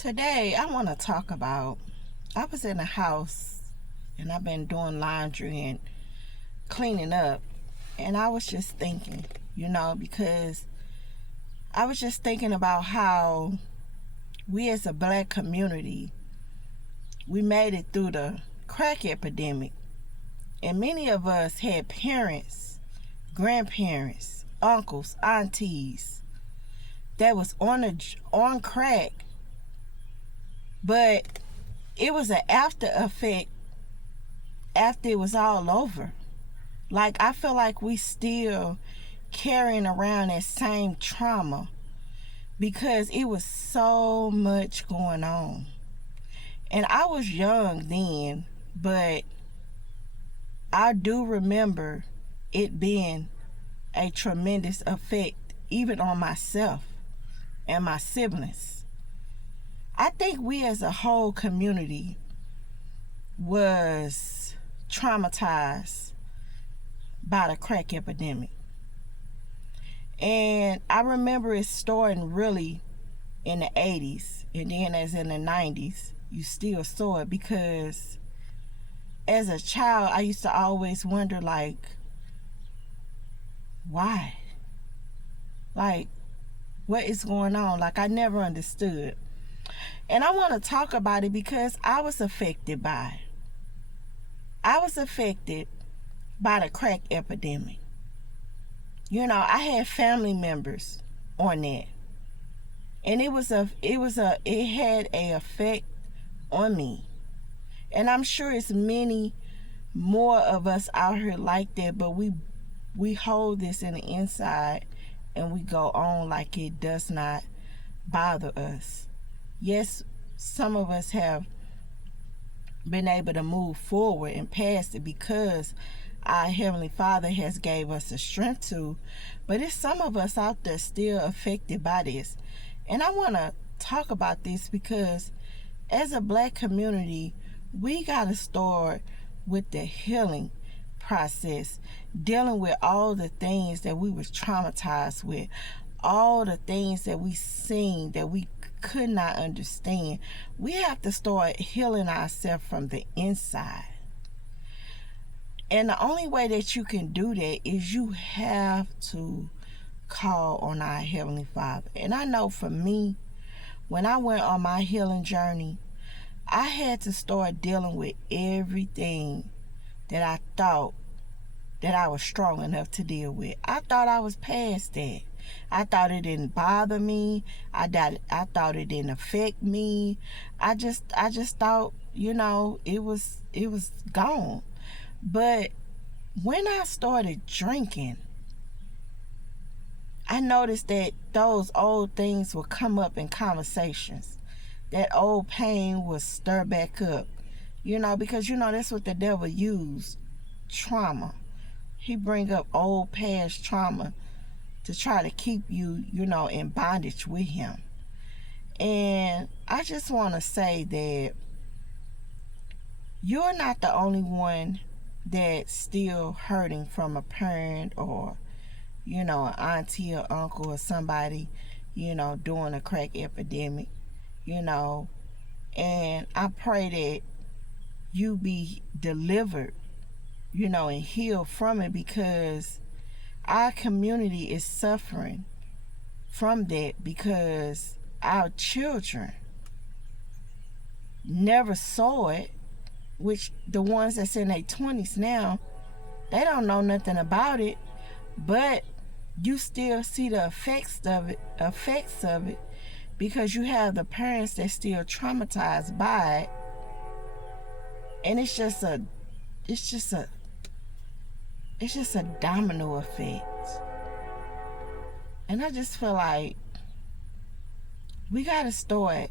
Today, I want to talk about. I was in the house and I've been doing laundry and cleaning up, and I was just thinking, because I was just thinking about how we as a black community, we made it through the crack epidemic, and many of us had parents, grandparents, uncles, aunties that was on crack, but it was an after effect after it was all over. Like, I feel like we still carrying around that same trauma because it was so much going on. And I was young then, but I do remember it being a tremendous effect even on myself and my siblings. I think we as a whole community was traumatized by the crack epidemic. And I remember it starting really in the 80's, and then as in the 90's, you still saw it, because as a child, I used to always wonder, like, why? Like, what is going on? Like, I never understood. And I want to talk about it because I was affected by it. I was affected by the crack epidemic. I had family members on that, and it had a effect on me. And I'm sure it's many more of us out here like that, but we hold this in the inside and we go on like it does not bother us. Yes, some of us have been able to move forward and past it because our Heavenly Father has gave us the strength to, but it's some of us out there still affected by this. And I want to talk about this because as a black community, we got to start with the healing process, dealing with all the things that we was traumatized with, all the things that we seen that we could not understand. We have to start healing ourselves from the inside. And the only way that you can do that is you have to call on our Heavenly Father. And I know for me, when I went on my healing journey, I had to start dealing with everything that I thought that I was strong enough to deal with. I thought I was past that. I thought it didn't bother me. I thought it didn't affect me. I just thought, it was gone. But when I started drinking, I noticed that those old things would come up in conversations. That old pain would stir back up, because that's what the devil used, trauma. He bring up old past trauma to try to keep you, in bondage with him. And I just want to say that you're not the only one that's still hurting from a parent or, an auntie or uncle or somebody, during a crack epidemic, and I pray that you be delivered, and healed from it, because our community is suffering from that because our children never saw it, which the ones that's in their 20s now, they don't know nothing about it, but you still see the effects of it because you have the parents that still traumatized by it. And it's just a domino effect. And I just feel like we got to start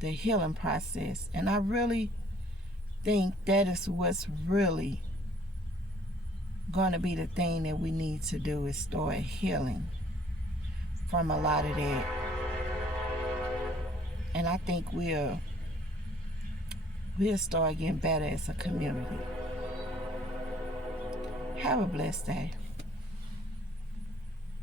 the healing process. And I really think that is what's really going to be the thing that we need to do, is start healing from a lot of that. And I think we'll start getting better as a community. Have a blessed day.